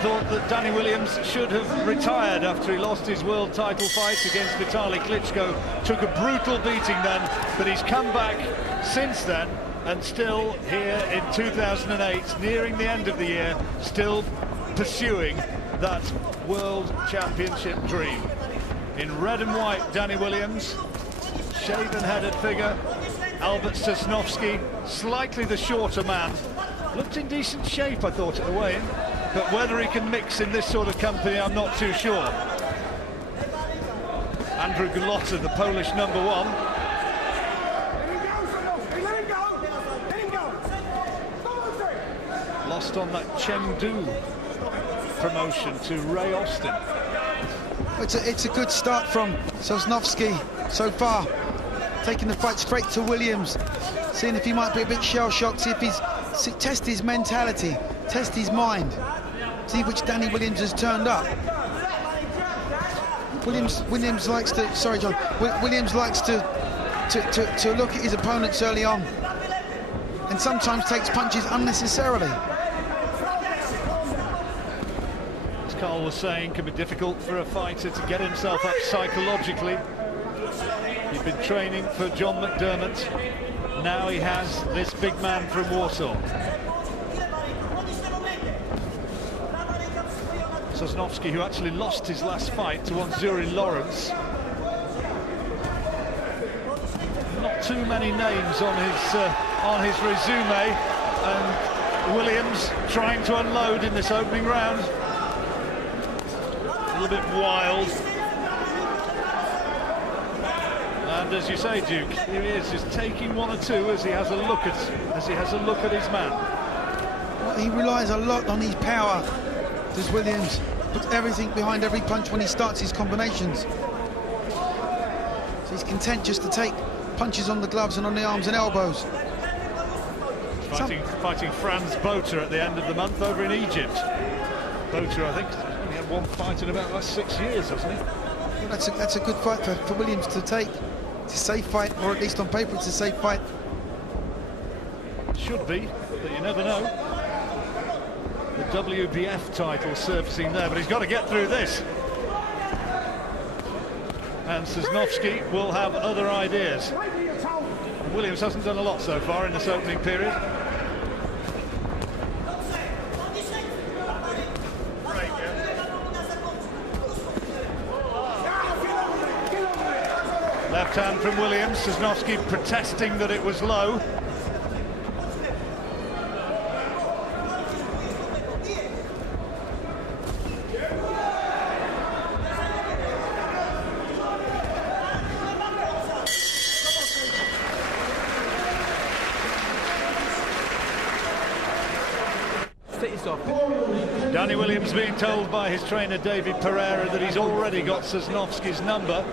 thought that Danny Williams should have retired after he lost his world title fight against Vitaly Klitschko. Took a brutal beating then, but he's come back since then, and still here in 2008, nearing the end of the year, still pursuing that world championship dream. In red and white, Danny Williams, shaven-headed figure. Alber Sosnowski, slightly the shorter man. Looked in decent shape, I thought, at the weigh-in, but whether he can mix in this sort of company, I'm not too sure. Andrew Gulota, the Polish #1. Lost on that Chengdu promotion to Ray Austin. It's a good start from Sosnowski so far, taking the fight straight to Williams, seeing if he might be a bit shell-shocked, test his mentality, test his mind, see which Danny Williams has turned up. Williams likes to, sorry John, Williams likes to look at his opponents early on, and sometimes takes punches unnecessarily. Carl was saying, can be difficult for a fighter to get himself up psychologically. He'd been training for John McDermott. Now he has this big man from Warsaw. Sosnowski, who actually lost his last fight to one Zuri Lawrence. Not too many names on his resume, and Williams trying to unload in this opening round. A little bit wild, and as you say, Duke, here he is, just taking one or two as he has a look at his man. Well, he relies a lot on his power, does Williams. Puts everything behind every punch when he starts his combinations. So he's content just to take punches on the gloves and on the arms and elbows. Fighting Franz Botha at the end of the month over in Egypt. Botha, I think, only had one fight in about the last 6 years, hasn't he? Well, that's a good fight for Williams to take. It's a safe fight, or at least on paper it's a safe fight. Should be, but you never know. The WBF title surfacing there, but he's got to get through this. And Sosnowski will have other ideas. Williams hasn't done a lot so far in this opening period. Left hand from Williams, Sosnowski protesting that it was low. Danny Williams being told by his trainer David Pereira that he's already got Sosnowski's number.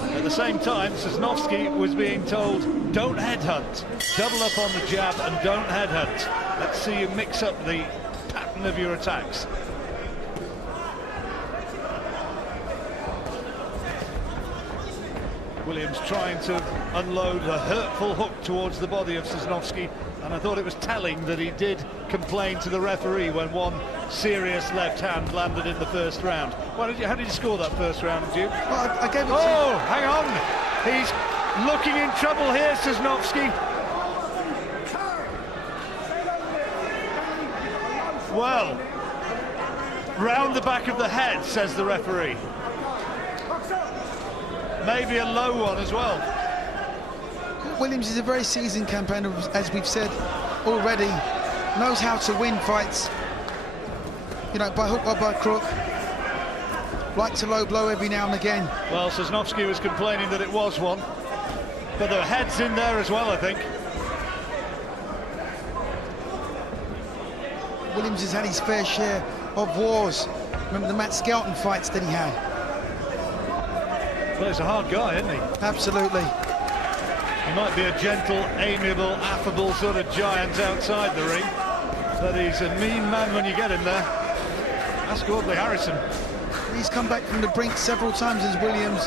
At the same time, Sosnowski was being told, don't headhunt, double up on the jab and don't headhunt. Let's see you mix up the pattern of your attacks. Williams trying to unload a hurtful hook towards the body of Sosnowski, and I thought it was telling that he did complain to the referee when one serious left hand landed in the first round. How did you score that first round, Duke? Well, I gave it to... hang on! He's looking in trouble here, Sosnowski. Well, round the back of the head, says the referee. Maybe a low one as well. Williams is a very seasoned campaigner, as we've said already. Knows how to win fights, you know, by hook or by crook. Likes a low blow every now and again. Well, Sosnowski was complaining that it was one, but there are heads in there as well, I think. Williams has had his fair share of wars. Remember the Matt Skelton fights that he had? Well, he's a hard guy, isn't he? Absolutely. He might be a gentle, amiable, affable sort of giant outside the ring, but he's a mean man when you get him there. Ask Audley Harrison. He's come back from the brink several times as Williams.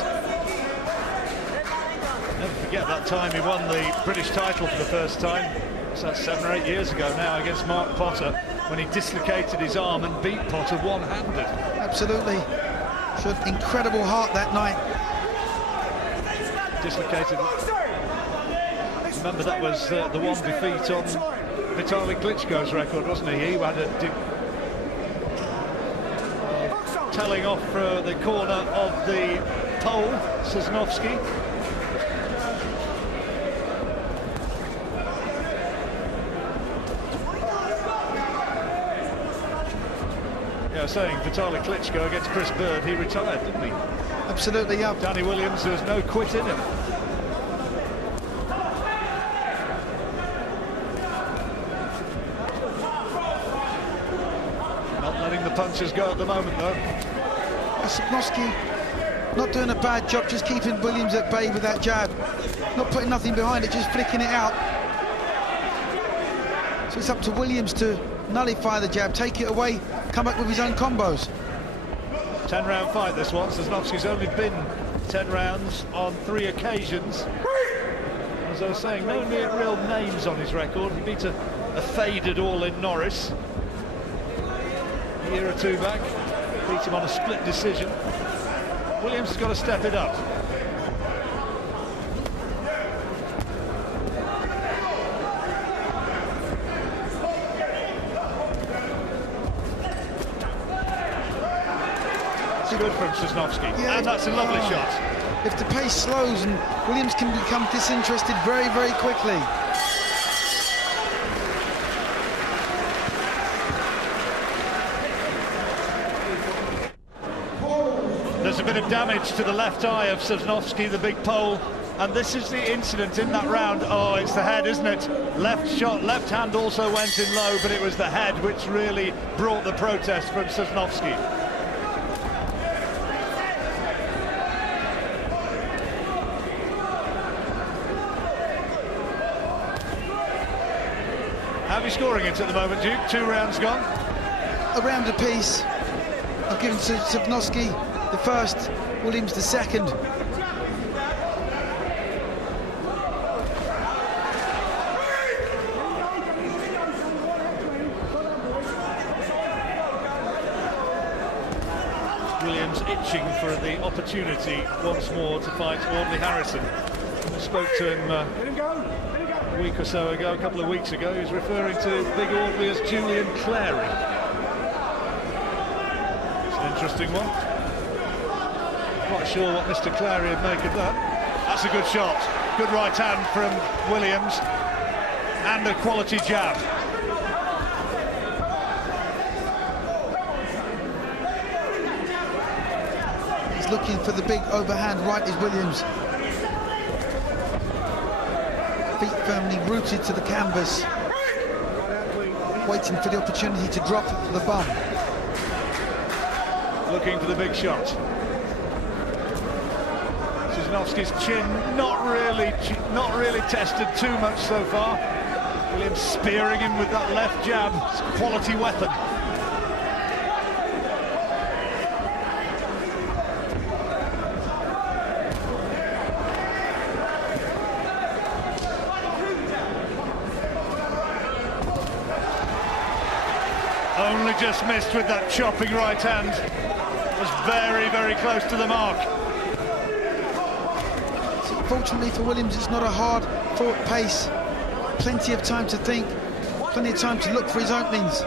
Never forget that time he won the British title for the first time. That's 7 or 8 years ago now against Mark Potter, when he dislocated his arm and beat Potter one-handed. Absolutely. Showed incredible heart that night. Dislocated. Remember, that was the one defeat on Vitaly Klitschko's record, wasn't he? He had a telling off the corner of the Pole, Sosnowski. Yeah, saying Vitaly Klitschko against Chris Bird, he retired, didn't he? Absolutely, yeah. Danny Williams, there was no quit in him. Not letting the punches go at the moment, though. Sosnowski not doing a bad job, just keeping Williams at bay with that jab. Not putting nothing behind it, just flicking it out. So it's up to Williams to nullify the jab, take it away, come back with his own combos. 10-round fight, this one. Sosnowski's only been 10 rounds on 3 occasions. As I was saying, no real names on his record. He beat a faded all-in Norris a year or 2 back. Beat him on a split decision. Williams has got to step it up. Good from Sosnowski, yeah, and that's a lovely shot. If the pace slows, and Williams can become disinterested very, very quickly. There's a bit of damage to the left eye of Sosnowski, the big pole, and this is the incident in that round. Oh, it's the head, isn't it? Left shot, left hand also went in low, but it was the head which really brought the protest from Sosnowski. How are you scoring it at the moment, Duke? 2 rounds gone? A round apiece. I've given to Sosnowski the first, Williams the second. Williams itching for the opportunity once more to fight Audley Harrison. I spoke to him a week or so ago, a couple of weeks ago. He was referring to Big Audley as Julian Clary. It's an interesting one. Not sure what Mr. Clary would make of that. That's a good shot. Good right hand from Williams, and a quality jab. He's looking for the big overhand right, is Williams. Feet firmly rooted to the canvas, waiting for the opportunity to drop the bum. Looking for the big shot. Sosnowski's chin not really tested too much so far. Williams spearing him with that left jab. It's a quality weapon. Only just missed with that chopping right hand. Was very, very close to the mark. Fortunately for Williams, it's not a hard-fought pace. Plenty of time to think, plenty of time to look for his openings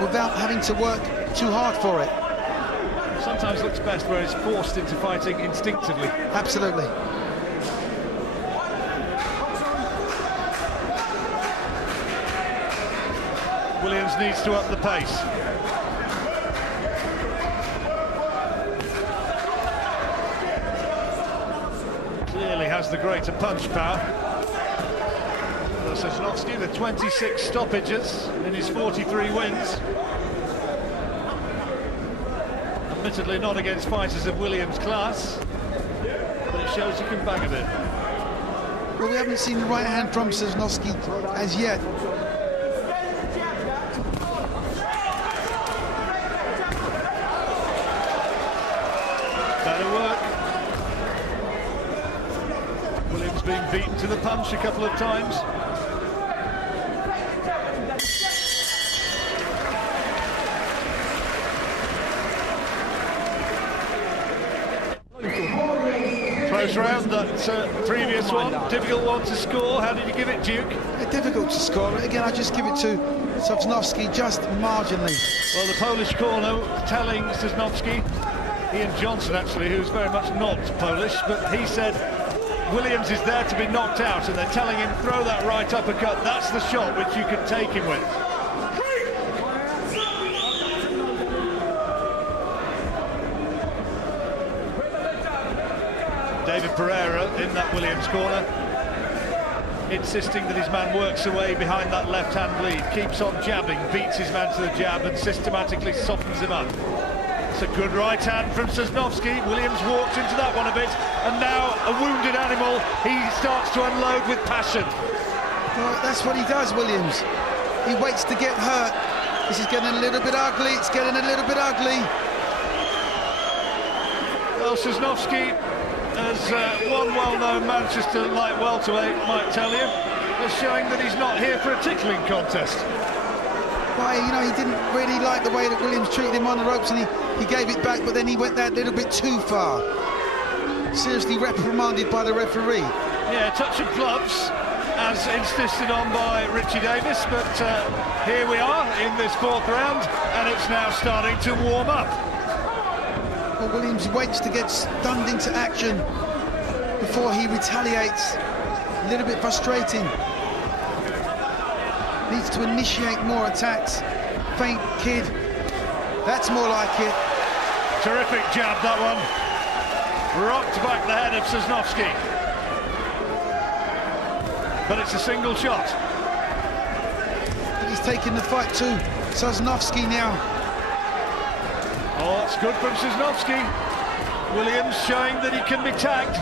without having to work too hard for it. Sometimes looks best where he's forced into fighting instinctively. Absolutely. Williams needs to up the pace. Clearly has the greater punch power. Sosnowski, the 26 stoppages in his 43 wins. Admittedly not against fighters of Williams' class, but it shows he can bang a bit. Well, we haven't seen the right hand from Sosnowski as yet. Better work. Williams being beaten to the punch a couple of times. close round, that previous one. Difficult one to score. How did you give it, Duke? Difficult to score. Again, I just give it to Sosnowski just marginally. Well, the Polish corner telling Sosnowski, Ian Johnson actually, who's very much not Polish, but he said Williams is there to be knocked out, and they're telling him throw that right uppercut. That's the shot which you can take him with. David Pereira in that Williams corner, insisting that his man works away behind that left-hand lead, keeps on jabbing, beats his man to the jab and systematically softens him up. It's a good right hand from Sosnowski. Williams walks into that one a bit, and now a wounded animal, he starts to unload with passion. Well, that's what he does, Williams. He waits to get hurt. This is getting a little bit ugly. It's getting a little bit ugly. Well, Sosnowski, as one well-known Manchester light welterweight might tell you, is showing that he's not here for a tickling contest. Why, you know, he didn't really like the way that Williams treated him on the ropes, and he gave it back, but then he went that little bit too far. Seriously reprimanded by the referee. Yeah, a touch of gloves, as insisted on by Richie Davis, but here we are in this fourth round, and it's now starting to warm up. Well, Williams waits to get stunned into action before he retaliates. A little bit frustrating. Needs to initiate more attacks. Feint kid. That's more like it. Terrific jab, that one. Rocked back the head of Sosnowski. But it's a single shot. And he's taking the fight to Sosnowski now. Oh, it's good from Sosnowski. Williams showing that he can be tagged.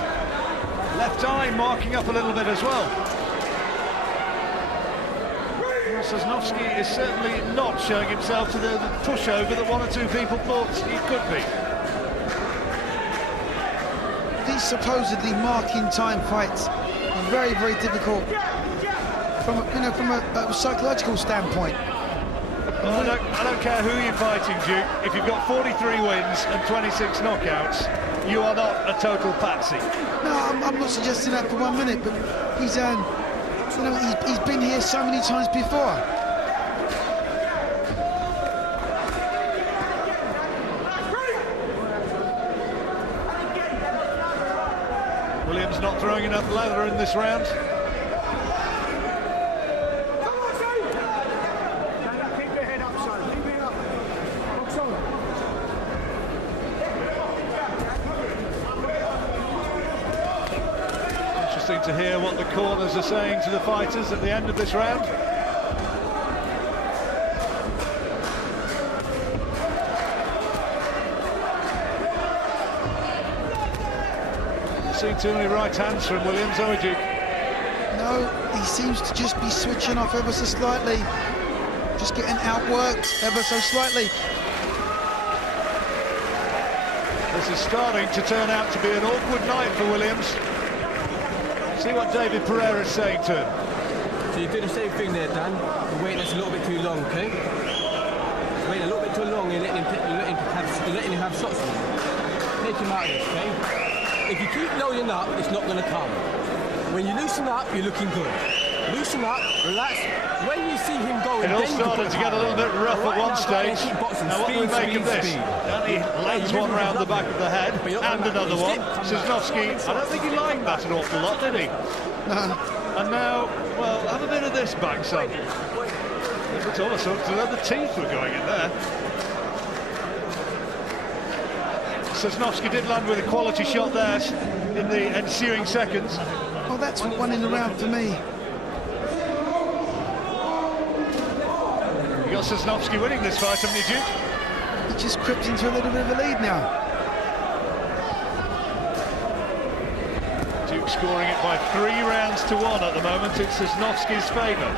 Left eye marking up a little bit as well. Sosnowski is certainly not showing himself to the pushover that one or two people thought he could be. These supposedly marking time fights are very, very difficult from a psychological standpoint. Well, I don't care who you're fighting, Duke. If you've got 43 wins and 26 knockouts, you are not a total patsy. No, I'm not suggesting that for 1 minute, but he's he's been here so many times before. Williams not throwing enough leather in this round. To hear what the corners are saying to the fighters at the end of this round. See too many right hands from Williams, are we, Duke? No, he seems to just be switching off ever so slightly, just getting outworked ever so slightly. This is starting to turn out to be an awkward night for Williams. See what David Pereira is saying to him. So you're doing the same thing there, Dan. You're waiting that's a little bit too long, okay? You're waiting a little bit too long and letting him have shots on you. Take him out of this, okay? If you keep loading up, it's not going to come. When you loosen up, you're looking good. Loosen up, relax. When you see him going, it all started to get a little bit rough at one stage. Now what do we make of this? He lands one round the back of the head and another one. Sosnowski, I don't think he liked that an awful lot, did he? No. And now, well, have a bit of this back, son. It's all sorts of other teeth were going in there. Sosnowski did land with a quality shot there in the ensuing seconds. Well, that's what won in the round for me. You got Sosnowski winning this fight, haven't you, Duke? He just crept into a little bit of a lead now. Duke scoring it by 3 rounds to 1 at the moment. It's Sosnowski's favour.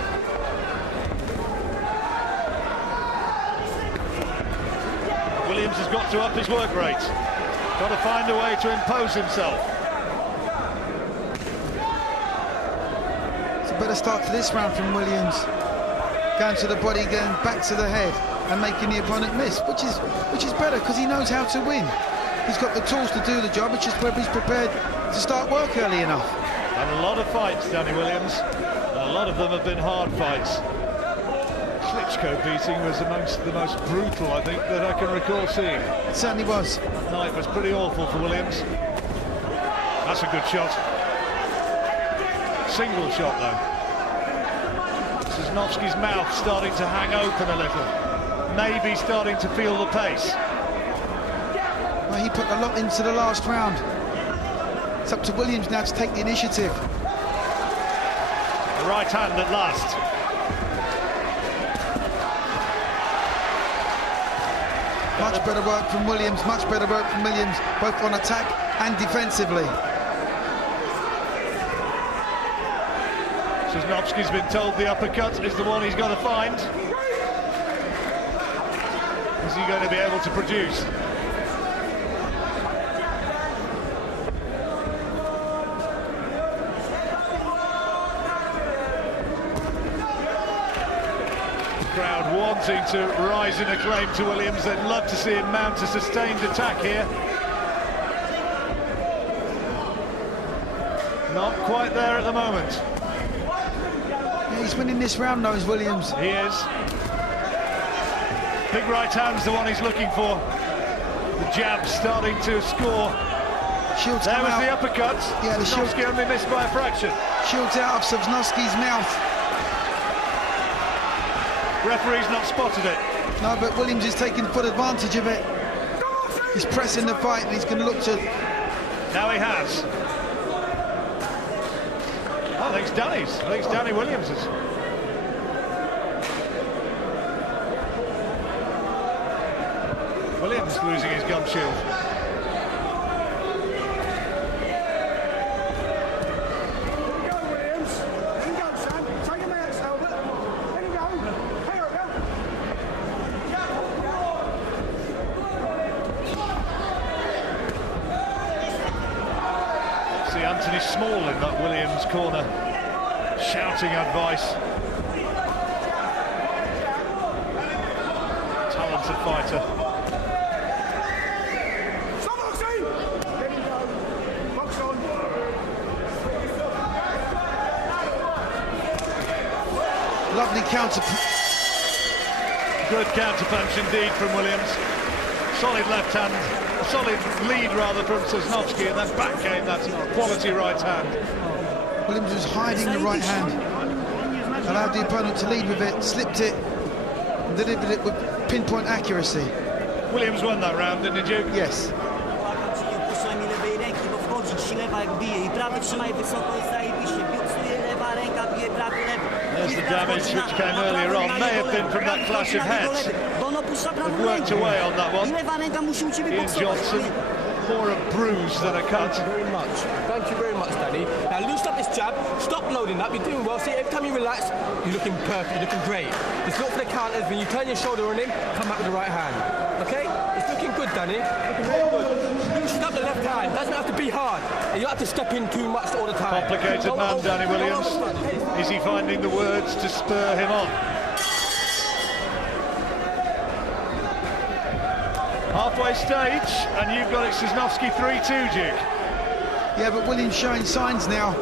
Williams has got to up his work rate. Got to find a way to impose himself. It's a better start to this round from Williams. Going to the body, going back to the head and making the opponent miss, which is better because he knows how to win. He's got the tools to do the job. It's just whether he's prepared to start work early enough. And a lot of fights, Danny Williams, and a lot of them have been hard fights. Klitschko beating was amongst the most brutal, I think, that I can recall seeing. It certainly was. That night was pretty awful for Williams. That's a good shot. Single shot, though. Sosnowski's mouth starting to hang open a little. Maybe starting to feel the pace. Well, he put a lot into the last round. It's up to Williams now to take the initiative. The right hand at last. Much better work from Williams, both on attack and defensively. Sosnowski's been told the uppercut is the one he's got to find. Is he going to be able to produce? Crowd wanting to rise in acclaim to Williams. They'd love to see him mount a sustained attack here. Not quite there at the moment. Yeah, he's winning this round though, is Williams. He is. Big right hand's the one he's looking for. The jab starting to score. Shields There come was out. the uppercut. Yeah, the shield. Sosnowski only missed by a fraction. Shields out of Sosnowski's mouth. Referee's not spotted it. No, but Williams is taking full advantage of it. He's pressing the fight and he's going to look to... Now he has. I think it's Danny's. I think it's Danny Williams's. Williams losing his gum shield. See Anthony Small in that Williams corner, shouting advice. Talented fighter. Lovely counter. Good counter punch indeed from Williams. Solid left hand, solid lead rather from Sosnowski, and then back came that quality right hand. Williams was hiding the right hand. Allowed the opponent to lead with it, slipped it, and delivered it with pinpoint accuracy. Williams won that round, didn't he, Duke? Yes. There's the damage which came earlier on. May have been from that clash of heads. They've worked away on that one. Ian Johnson, more a bruise than a cut. Thank you very much. Thank you very much, Danny. Now loosen up this jab, stop loading up, you're doing well. See, every time you relax, you're looking perfect, you're looking great. Just look for the counters. When you turn your shoulder on him, come back with the right hand. Okay? It's looking good, Danny. Looking very good. Loosen up the left hand. Doesn't have to be hard. You don't have to step in too much all the time. Complicated man, Danny Williams. Is he finding the words to spur him on? Halfway stage, and you've got it Sosnowski 3-2, Duke. Yeah, but Williams showing signs now.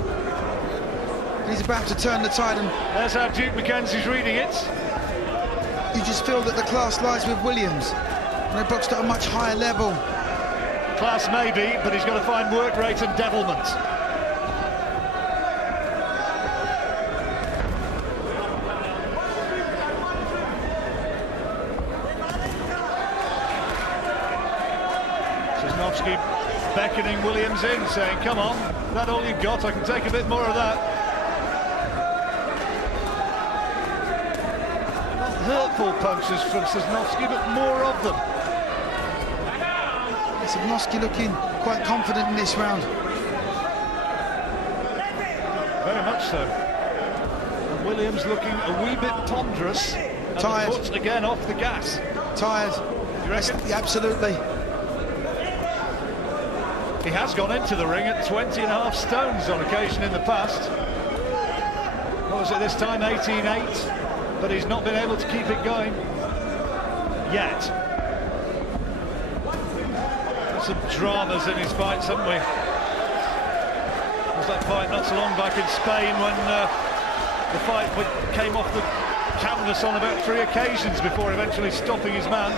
He's about to turn the tide, and There's how Duke Mackenzie's reading it. you just feel that the class lies with Williams. And they boxed at a much higher level. Class maybe, but he's got to find work rate and devilment. Sosnowski beckoning Williams in, saying, come on, is that all you've got? I can take a bit more of that. Not hurtful punches from Sosnowski, but more of them. Sosnowski looking quite confident in this round. Very much so. And Williams looking a wee bit ponderous. And Tired. the foot again off the gas. Tired. You reckon? Yeah, absolutely. He has gone into the ring at 20.5 stones on occasion in the past. What was it this time? 18.8. But he's not been able to keep it going yet. had some dramas in his fights, haven't we? There was that fight not so long back in Spain when the fight came off the canvas on about 3 occasions before eventually stopping his man.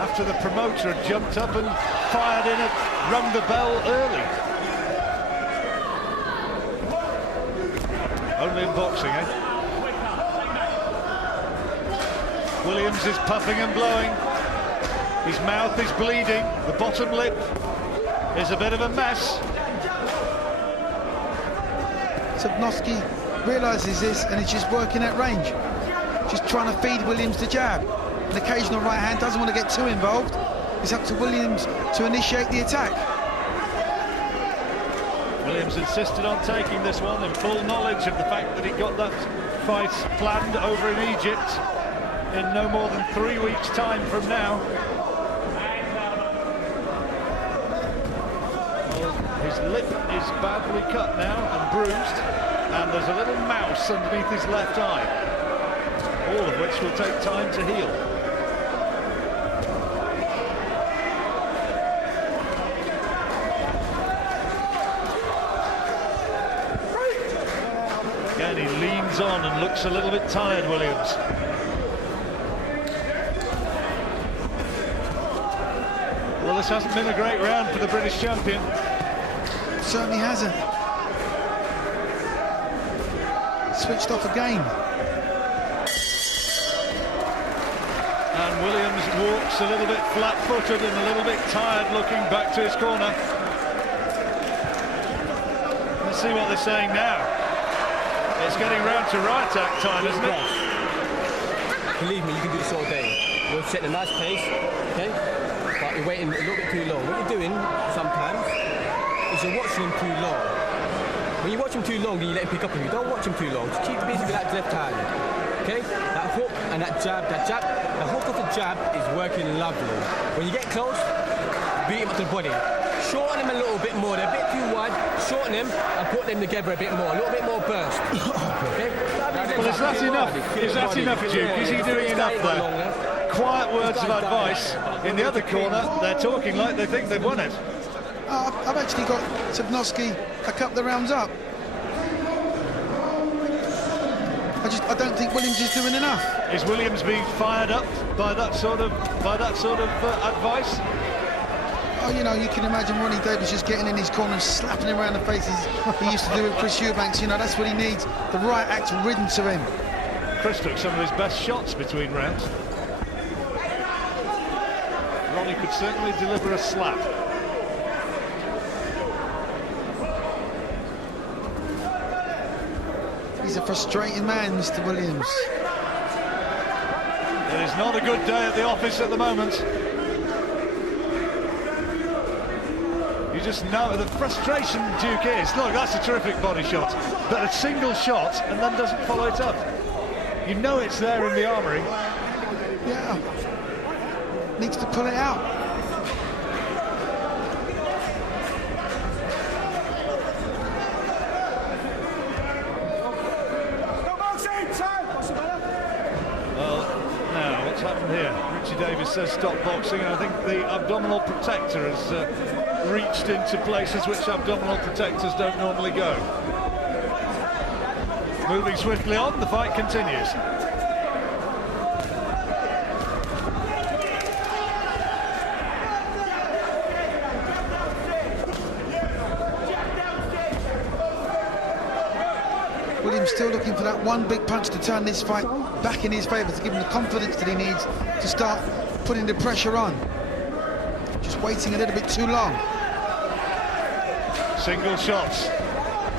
After the promoter had jumped up and fired in it, rung the bell early. Only in boxing, eh? Williams is puffing and blowing. His mouth is bleeding. The bottom lip is a bit of a mess. Sosnowski realises this and he's just working at range. Just trying to feed Williams the jab. An occasional right hand, doesn't want to get too involved. It's up to Williams to initiate the attack. Williams insisted on taking this one in full knowledge of the fact that he got that fight planned over in Egypt in no more than 3 weeks' time from now. Well, his lip is badly cut now and bruised, and there's a little mouse underneath his left eye, all of which will take time to heal. Again, he leans on and looks a little bit tired, Williams. Well, this hasn't been a great round for the British champion. Certainly hasn't. Switched off again. And Williams walks a little bit flat-footed and a little bit tired looking back to his corner. Let's see what they're saying now. It's getting round to right attack time, isn't it? Believe me, you can do this all day. You're setting a nice pace, okay? But you're waiting a little bit too long. What you're doing sometimes is you're watching him too long. When you watch him too long, then you let him pick up on you. Don't watch him too long. Just keep busy with that left hand, okay? That hook and that jab, the hook of the jab is working lovely. When you get close, beat him up to the body. Shorten them a little bit more. They're a bit too wide. Shorten them and put them together a bit more. A little bit more burst. Okay? Well, is that enough? Is that enough, Duke? Is he doing enough there? Quiet words of advice. In the other corner, they're talking like they think they've won it. I've actually got Sosnowski a couple of rounds up. I don't think Williams is doing enough. Is Williams being fired up by that sort of advice? Oh, you know, you can imagine Ronnie Davis just getting in his corner and slapping him around the faces. He used to do with Chris Eubanks. You know, that's what he needs. The right act ridden to him. Chris took some of his best shots between rounds. Ronnie could certainly deliver a slap. He's a frustrating man, Mr. Williams. It is not a good day at the office at the moment. You just know the frustration Duke is. Look, that's a terrific body shot, but a single shot and then doesn't follow it up. You know it's there in the armoury. Yeah. Needs to pull it out. Well, now what's happened here? Richie Davis says stop boxing, and I think the abdominal protector has reached into places which abdominal protectors don't normally go. Moving swiftly on, the fight continues. Williams still looking for that one big punch to turn this fight back in his favour, to give him the confidence that he needs to start putting the pressure on. Just waiting a little bit too long. Single shots,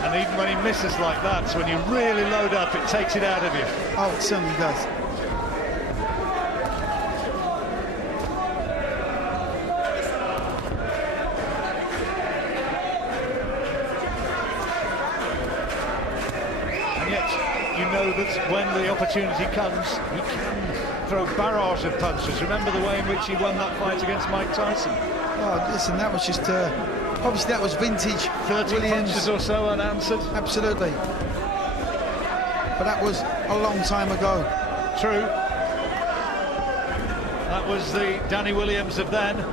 and even when he misses like that, so when you really load up, it takes it out of you. Oh, it certainly does. And yet, you know that when the opportunity comes, he can throw barrage of punches. Remember the way in which he won that fight against Mike Tyson? Oh, listen, that was just... obviously, that was vintage 30 Williams. punches or so unanswered. Absolutely. But that was a long time ago. True. That was the Danny Williams of then.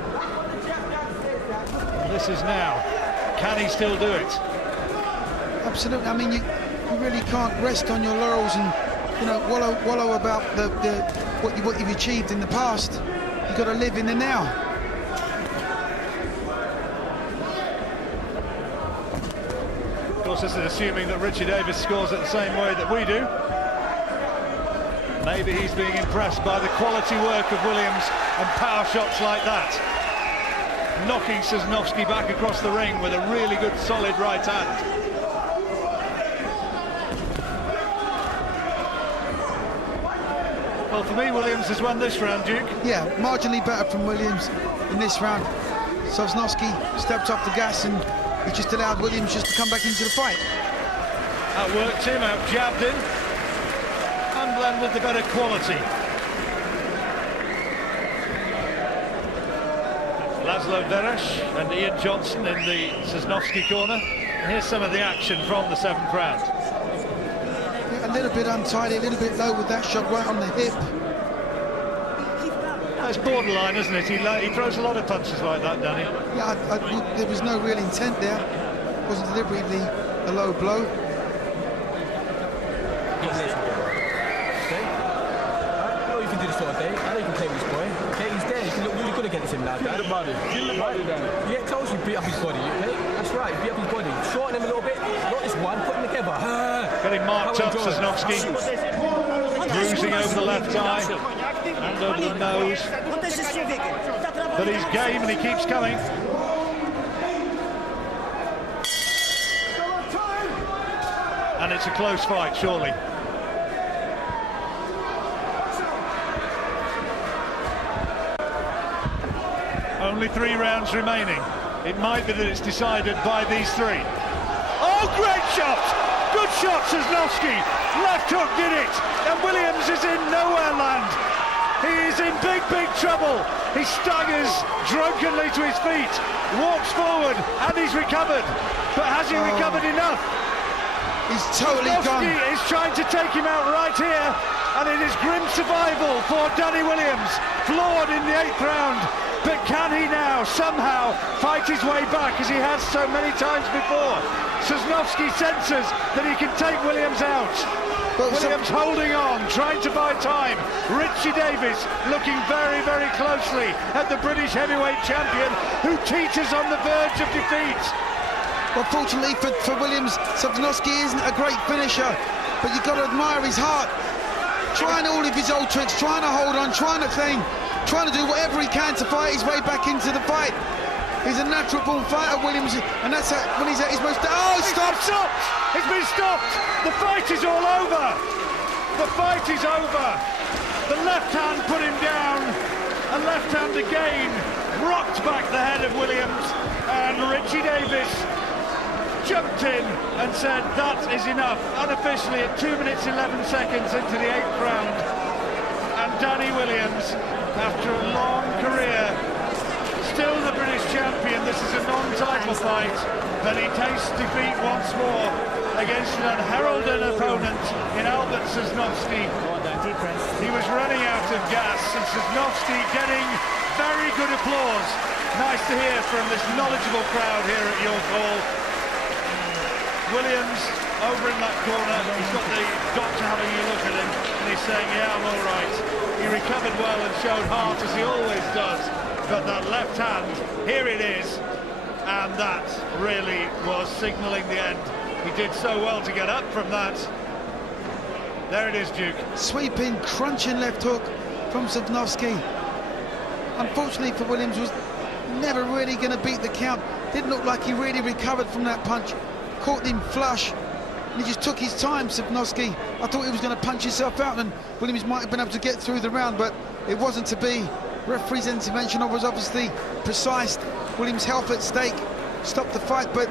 This is now. Can he still do it? Absolutely. I mean, you really can't rest on your laurels and, you know, wallow about what you've achieved in the past. You've got to live in the now. Of course, this is assuming that Richie Davis scores it the same way that we do. Maybe he's being impressed by the quality work of Williams and power shots like that. Knocking Sosnowski back across the ring with a really good, solid right hand. Well, for me, Williams has won this round, Duke. Yeah, marginally better from Williams in this round. Sosnowski stepped off the gas and he just allowed Williams just to come back into the fight. Outworked him, out-jabbed him, and then with the better quality. Laszlo Veres and Ian Johnson in the Sosnowski corner. And here's some of the action from the 7th round. Yeah, a little bit untidy, a little bit low with that shot right on the hip. That's borderline, isn't it? He throws a lot of punches like that, Danny. Yeah, there was no real intent there. It wasn't deliberately a low blow. You can do this sort of thing. I know you can play with this boy. Okay, he's there. You can look really good against him now. Kill the body. Kill the body, Dan. You get told you beat up his body, okay? That's right, beat up his body. Shorten him a little bit. Not this one, put him together. Getting marked up, Sosnowski. Bruising over the left eye and over the nose. But he's game and he keeps coming. And it's a close fight, surely. Only 3 rounds remaining. It might be that it's decided by these 3. Oh, great shot! Good shot, Sosnowski. Left hook did it. And Williams is in nowhere land. He is in big, big trouble. He staggers drunkenly to his feet, walks forward, and he's recovered. But has he recovered enough? He's totally gone. Sosnowski is trying to take him out right here, and it is grim survival for Danny Williams, floored in the 8th round. But can he now somehow fight his way back as he has so many times before? Sosnowski senses that he can take Williams out. But Williams holding on, trying to buy time. Richie Davis looking very, very closely at the British heavyweight champion who teeters on the verge of defeat. Well, fortunately for Williams, Sosnowski isn't a great finisher, but you've got to admire his heart. Trying all of his old tricks, trying to hold on, trying to cling, trying to do whatever he can to fight his way back into the fight. He's a natural born fighter, Williams, and that's when he's at his most... Oh, stop! It's been stopped! The fight is all over! The fight is over! The left hand put him down, and left hand again rocked back the head of Williams, and Richie Davis jumped in and said that is enough, unofficially at 2 minutes 11 seconds into the 8th round. And Danny Williams, after a long career, still the British champion. This is a non-title fight, but he tastes defeat once more against an unheralded opponent in Alber Sosnowski. He was running out of gas, and Sosnowski getting very good applause. Nice to hear from this knowledgeable crowd here at York Hall. Williams over in that corner, he's got the doctor having a look at him, and he's saying, yeah, I'm all right. He recovered well and showed heart, as he always does, but that left hand, here it is, and that really was signalling the end. He did so well to get up from that. There it is, Duke. Sweeping, crunching left hook from Sosnowski. Unfortunately for Williams, was never really going to beat the count. Didn't look like he really recovered from that punch. Caught him flush, and he just took his time, Sosnowski. I thought he was going to punch himself out, and Williams might have been able to get through the round, but it wasn't to be. Referee's intervention was obviously precise. Williams' health at stake, stopped the fight, but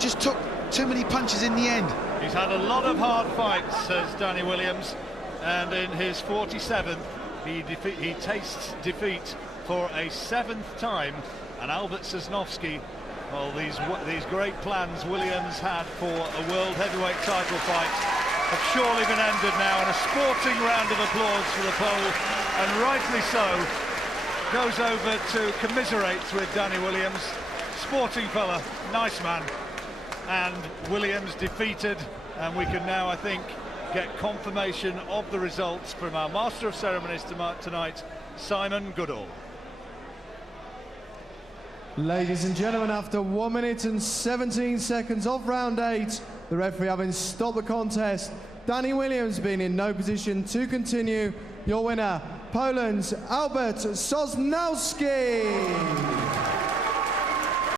just took too many punches in the end. He's had a lot of hard fights, says Danny Williams, and in his 47th, he tastes defeat for a 7th time, and Alber Sosnowski. Well, these great plans Williams had for a world heavyweight title fight have surely been ended now, and a sporting round of applause for the Pole, and rightly so, goes over to commiserate with Danny Williams. sporting fella, nice man. And Williams defeated, and we can now, I think, get confirmation of the results from our Master of Ceremonies tonight, Simon Goodall. Ladies and gentlemen, after 1 minute and 17 seconds of round 8, the referee having stopped the contest, Danny Williams being in no position to continue. Your winner, Poland's Alber Sosnowski.